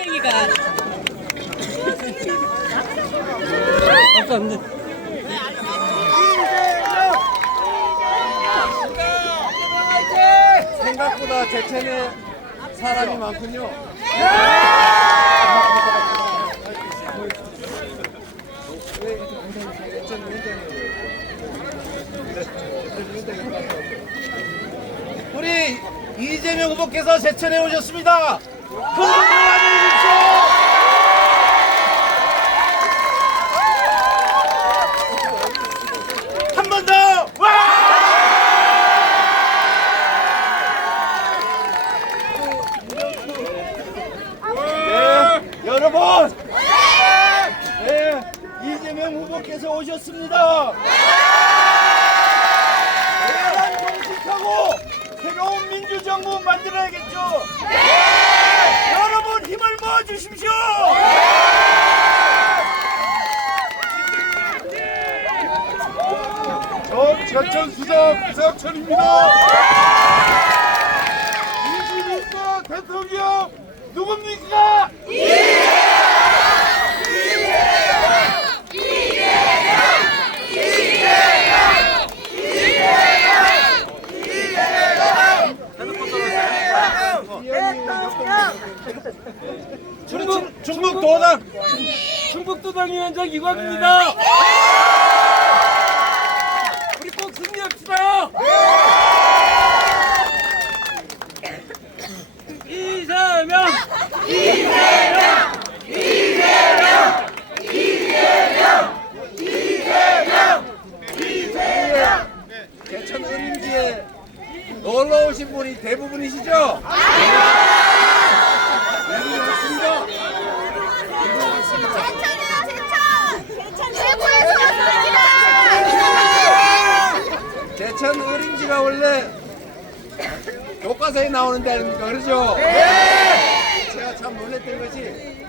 꼬맹이가. 감사합니다. 생각보다 제천에 사람이 많군요. 우리 이재명 후보께서 제천에 오셨습니다. 큰 박수 맞아주십시오. 한 번 더! 와! 여러분! 네, 이재명 후보께서 오셨습니다. 대단 정식하고 새로운 민주정부 만들어야겠죠? 여러분 힘을 모아주십시오! 제천수석 이석철입니다. 21대 대통령 누굽니까? 충북 도당 위원장 이광입니다. 우리 꼭 승리합시다. 이재명! 제천 은임지에 놀러 오신 분이 대부분이시죠? 제천 어림지가 원래 교과서에 나오는 데 아닙니까? 그렇죠? 네! 제가 참 놀랬던 것이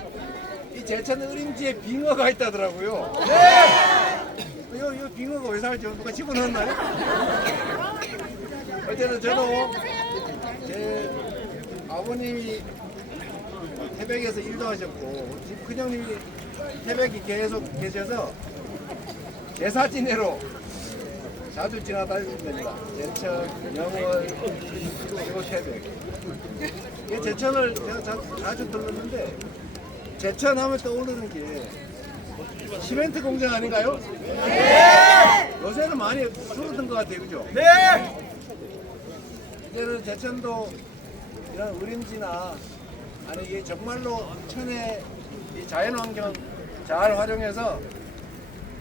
이 제천 어림지에 빙어가 있다더라고요. 네! 이 빙어가 왜 살죠? 누가 집어넣었나요? 어쨌든 저도 제 아버님이 태백에서 일도 하셨고 집 큰형님이 태백이 계속 계셔서 제사 지내러 자주 지나다닙니다. 제천, 영월, 그리고 태백. 이 제천을 제가 자주 들렀는데 제천 하면 떠오르는 게 시멘트 공장 아닌가요? 네! 요새는 많이 줄어든 것 같아요. 그죠? 네! 이제는 제천도 이런 의림지나 아니 이게 정말로 천의 이 자연환경 잘 활용해서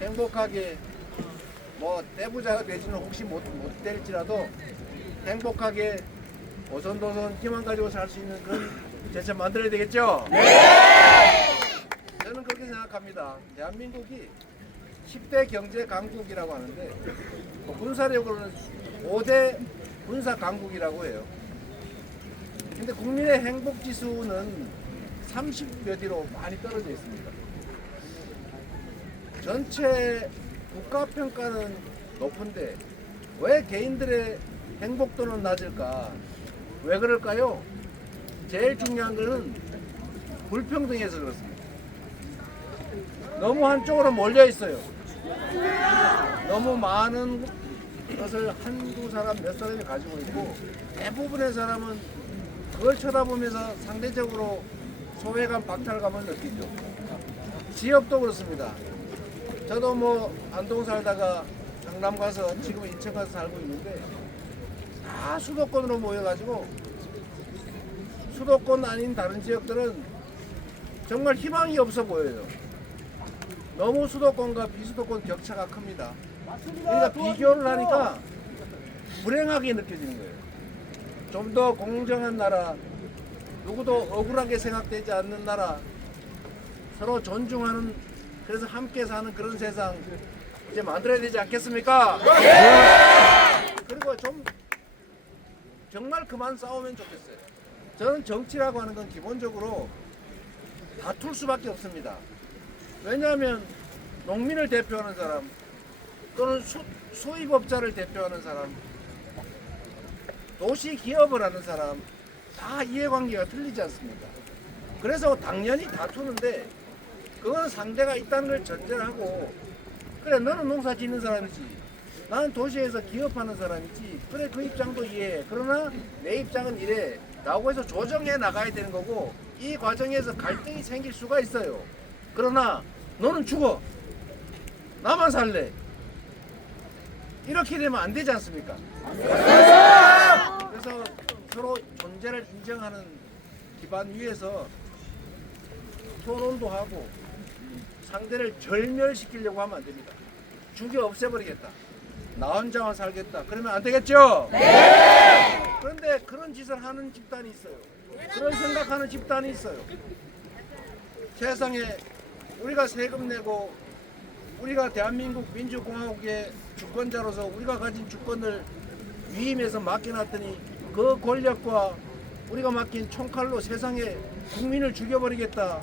행복하게 뭐 떼부자가 되지는 혹시 못 될지라도 행복하게 오손도손 힘만 가지고 살 수 있는 그런 제천 만들어야 되겠죠? 네! 저는 그렇게 생각합니다. 대한민국이 10대 경제 강국이라고 하는데 군사력으로는 5대 군사 강국이라고 해요. 근데 국민의 행복 지수는 30몇 위로 많이 떨어져 있습니다. 전체 국가 평가는 높은데 왜 개인들의 행복도는 낮을까? 왜 그럴까요? 제일 중요한 것은 불평등해서 그렇습니다. 너무 한쪽으로 몰려 있어요. 너무 많은 것을 한두 사람, 몇 사람이 가지고 있고 대부분의 사람은 그걸 쳐다보면서 상대적으로 소외감, 박탈감을 느끼죠. 지역도 그렇습니다. 저도 뭐 안동 살다가 강남 가서 지금 인천 가서 살고 있는데 다 수도권으로 모여가지고 수도권 아닌 다른 지역들은 정말 희망이 없어 보여요. 너무 수도권과 비수도권 격차가 큽니다. 그러니까 비교를 하니까 불행하게 느껴지는 거예요. 좀 더 공정한 나라, 누구도 억울하게 생각되지 않는 나라, 서로 존중하는, 그래서 함께 사는 그런 세상 이제 만들어야 되지 않겠습니까? 네! 그리고 좀 정말 그만 싸우면 좋겠어요. 저는 정치라고 하는 건 기본적으로 다툴 수밖에 없습니다. 왜냐하면 농민을 대표하는 사람 또는 수입업자를 대표하는 사람, 도시 기업을 하는 사람 다 이해관계가 틀리지 않습니까? 그래서 당연히 다투는데 그건 상대가 있다는 걸 전제를 하고 그래 너는 농사 짓는 사람이지 나는 도시에서 기업하는 사람이지 그래 그 입장도 이해해 그러나 내 입장은 이래 라고 해서 조정해 나가야 되는 거고 이 과정에서 갈등이 생길 수가 있어요. 그러나 너는 죽어 나만 살래 이렇게 되면 안 되지 않습니까? 그래서 서로 존재를 인정하는 기반 위에서 토론도 하고 상대를 절멸시키려고 하면 안 됩니다. 죽여 없애버리겠다. 나 혼자만 살겠다. 그러면 안 되겠죠? 네! 그런데 그런 짓을 하는 집단이 있어요. 그런 생각하는 집단이 있어요. 세상에 우리가 세금 내고 우리가 대한민국 민주공화국의 주권자로서 우리가 가진 주권을 위임해서 맡겨놨더니 그 권력과 우리가 맡긴 총칼로 세상에 국민을 죽여버리겠다.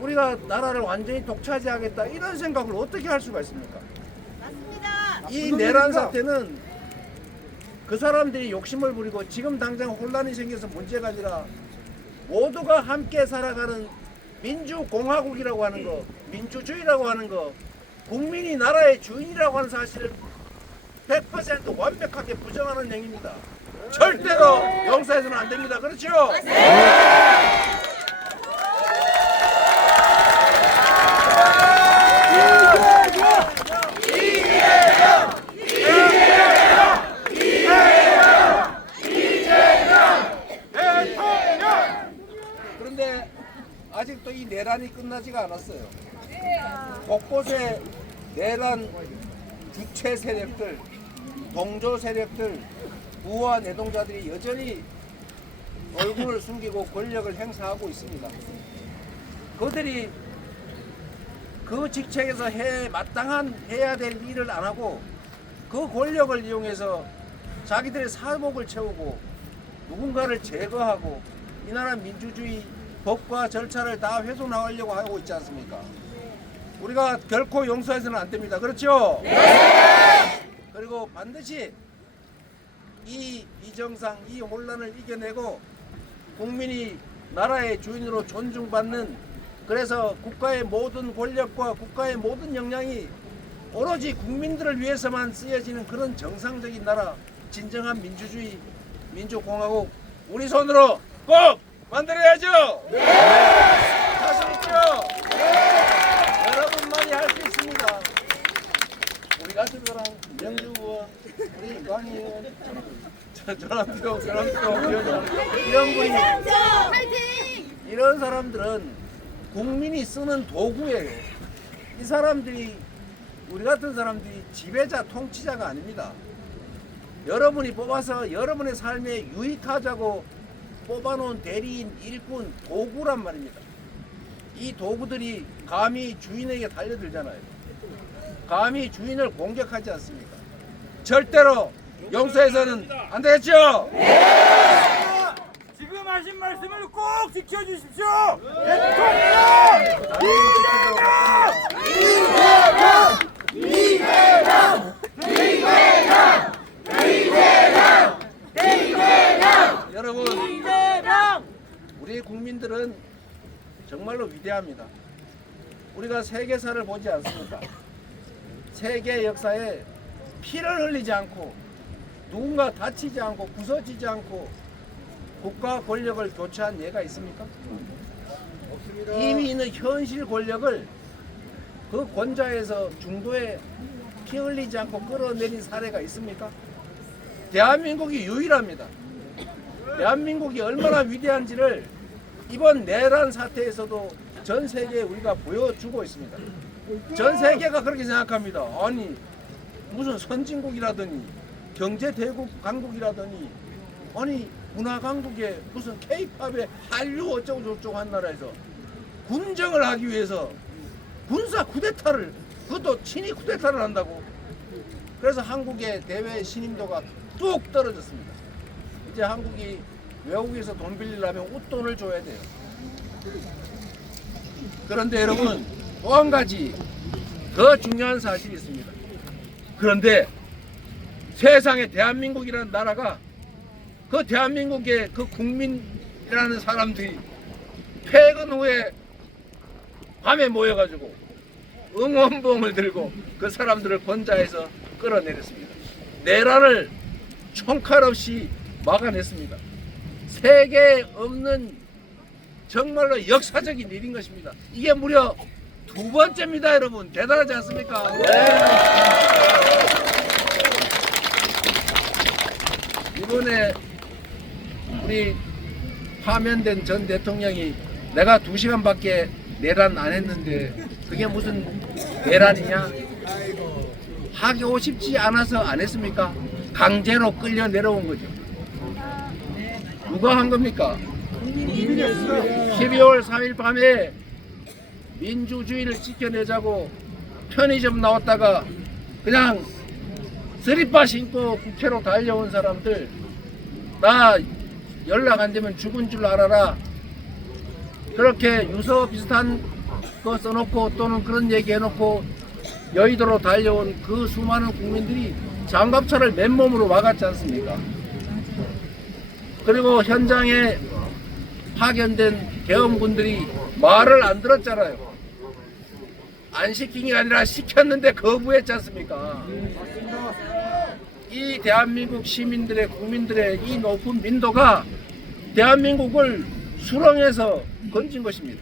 우리가 나라를 완전히 독차지하겠다. 이런 생각을 어떻게 할 수가 있습니까? 맞습니다. 이 내란 사태는 그 사람들이 욕심을 부리고 지금 당장 혼란이 생겨서 문제가 아니라 모두가 함께 살아가는 민주공화국이라고 하는 거, 민주주의라고 하는 거, 국민이 나라의 주인이라고 하는 사실을 100% 완벽하게 부정하는 행위입니다. 절대로 용서해서는 안 됩니다. 그렇죠? 그런데 아직도 이 내란이 끝나지가 않았어요. 곳곳에 내란 주체 세력들, 동조 세력들, 우화 내동자들이 여전히 얼굴을 숨기고 권력을 행사하고 있습니다. 그들이 그 직책에서 마땅한 해야 될 일을 안 하고 그 권력을 이용해서 자기들의 사복을 채우고 누군가를 제거하고 이 나라 민주주의 법과 절차를 다 훼손하려고 하고 있지 않습니까? 우리가 결코 용서해서는 안 됩니다. 그렇죠? 네! 그리고 반드시 이 비정상, 이 혼란을 이겨내고 국민이 나라의 주인으로 존중받는 그래서 국가의 모든 권력과 국가의 모든 역량이 오로지 국민들을 위해서만 쓰여지는 그런 정상적인 나라, 진정한 민주주의, 민주공화국 우리 손으로 꼭 만들어야죠. 네. 자신 있죠? 네. 여러분만이 할 수 있습니다. 우리 같은 사람, 명주 의원, 우리 강희 의원, 저랑도 이런 분이 이런 사람들은 국민이 쓰는 도구예요. 이 사람들이 우리 같은 사람들이 지배자, 통치자가 아닙니다. 여러분이 뽑아서 여러분의 삶에 유익하자고 뽑아놓은 대리인, 일꾼, 도구란 말입니다. 이 도구들이 감히 주인에게 달려들잖아요. 감히 주인을 공격하지 않습니까? 절대로 용서해서는 안 되겠죠? 지금 하신 말씀을 꼭 지켜주십시오. 대통령! 여러분, 우리 국민들은 정말로 위대합니다. 우리가 세계사를 보지 않습니까? 세계 역사에 피를 흘리지 않고 누군가 다치지 않고 부서지지 않고 국가 권력을 교체한 예가 있습니까? 없습니다. 이미 있는 현실 권력을 그 권좌에서 중도에 피 흘리지 않고 끌어내린 사례가 있습니까? 대한민국이 유일합니다. 대한민국이 얼마나 위대한지를 이번 내란 사태에서도 전 세계에 우리가 보여주고 있습니다. 전 세계가 그렇게 생각합니다. 아니 무슨 선진국이라더니 경제대국 강국이라더니 아니 문화강국에 무슨 K-팝에 한류 어쩌고 저쩌고 한 나라에서 군정을 하기 위해서 군사 쿠데타를 그것도 친위 쿠데타를 한다고. 그래서 한국의 대외 신임도가 뚝 떨어졌습니다. 이제 한국이 외국에서 돈 빌리려면 웃돈을 줘야 돼요. 그런데 여러분 또 한 가지 더 중요한 사실이 있습니다. 그런데 세상에 대한민국이라는 나라가 그 대한민국의 그 국민이라는 사람들이 퇴근 후에 밤에 모여가지고 응원봉을 들고 그 사람들을 권좌해서 끌어내렸습니다. 내란을 총칼 없이 막아냈습니다. 세계에 없는 정말로 역사적인 일인 것입니다. 이게 무려 두 번째입니다, 여러분. 대단하지 않습니까? 이번에 우리 파면된 전 대통령이 내가 2시간밖에 내란 안 했는데 그게 무슨 내란이냐? 하고 싶지 않아서 안 했습니까? 강제로 끌려 내려온 거죠. 누가 한 겁니까? 12월 4일 밤에 민주주의를 지켜내자고 편의점 나왔다가 그냥 쓰리빠 신고 국회로 달려온 사람들, 나 연락 안 되면 죽은 줄 알아라, 그렇게 유서 비슷한 거 써놓고 또는 그런 얘기 해놓고 여의도로 달려온 그 수많은 국민들이 장갑차를 맨몸으로 막았지 않습니까? 그리고 현장에 파견된 계엄군들이 말을 안 들었잖아요. 안 시킨 게 아니라 시켰는데 거부했지 않습니까? 이 대한민국 시민들의, 국민들의 이 높은 민도가 대한민국을 수렁에서 건진 것입니다.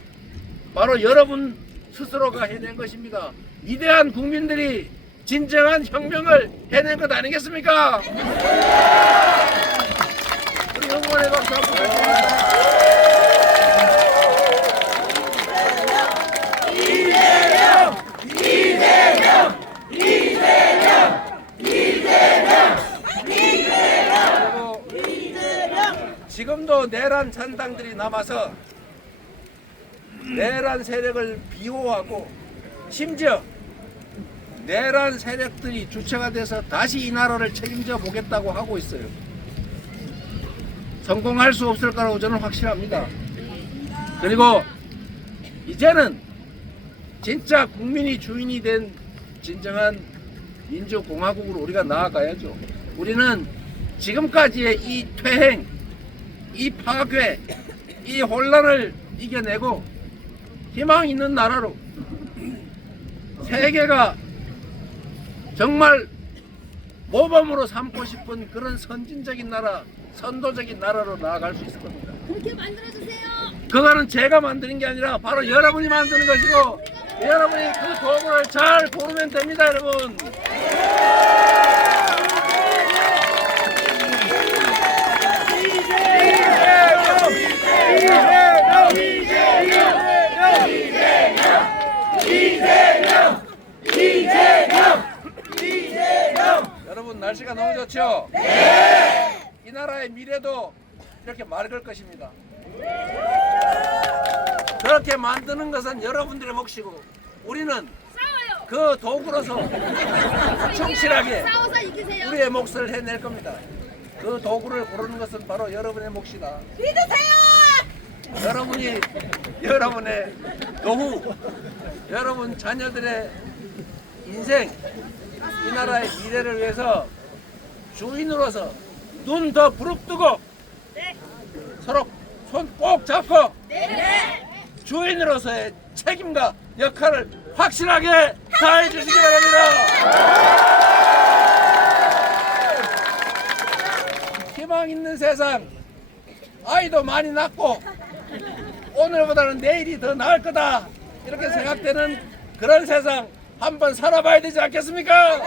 바로 여러분 스스로가 해낸 것입니다. 위대한 국민들이 진정한 혁명을 해낸 것 아니겠습니까? 우리 응원의 박수 한번 드립니다. 지금도 내란 잔당들이 남아서 내란 세력을 비호하고 심지어 내란 세력들이 주체가 돼서 다시 이 나라를 책임져 보겠다고 하고 있어요. 성공할 수 없을 거라고 저는 확실합니다. 그리고 이제는 진짜 국민이 주인이 된 진정한 민주공화국으로 우리가 나아가야죠. 우리는 지금까지의 이 퇴행, 이 파괴, 이 혼란을 이겨내고 희망 있는 나라로, 세계가 정말 모범으로 삼고 싶은 그런 선진적인 나라, 선도적인 나라로 나아갈 수 있을 겁니다. 그렇게 만들어주세요. 그거는 제가 만드는 게 아니라 바로 여러분이 만드는 것이고, 여러분이 그 도구를 잘 고르면 됩니다, 여러분. 여러분, 날씨가 너무 좋죠? 네! 이 나라의 미래도 이렇게 맑을 것입니다. 그렇게 만드는 것은 여러분들의 몫이고, 우리는 싸워요. 그 도구로서 충실하게 싸워서 이기세요. 우리의 몫을 해낼 겁니다. 그 도구를 고르는 것은 바로 여러분의 몫이다. 믿으세요. 여러분이 여러분의 노후, 여러분 자녀들의 인생, 이 나라의 미래를 위해서 주인으로서 눈 더 부릅뜨고 네. 서로 손 꼭 잡고 네. 주인으로서의 책임과 역할을 확실하게 다해 주시기 바랍니다. 희망 있는 세상, 아이도 많이 낳고 오늘보다는 내일이 더 나을 거다, 이렇게 생각되는 그런 세상 한번 살아봐야 되지 않겠습니까?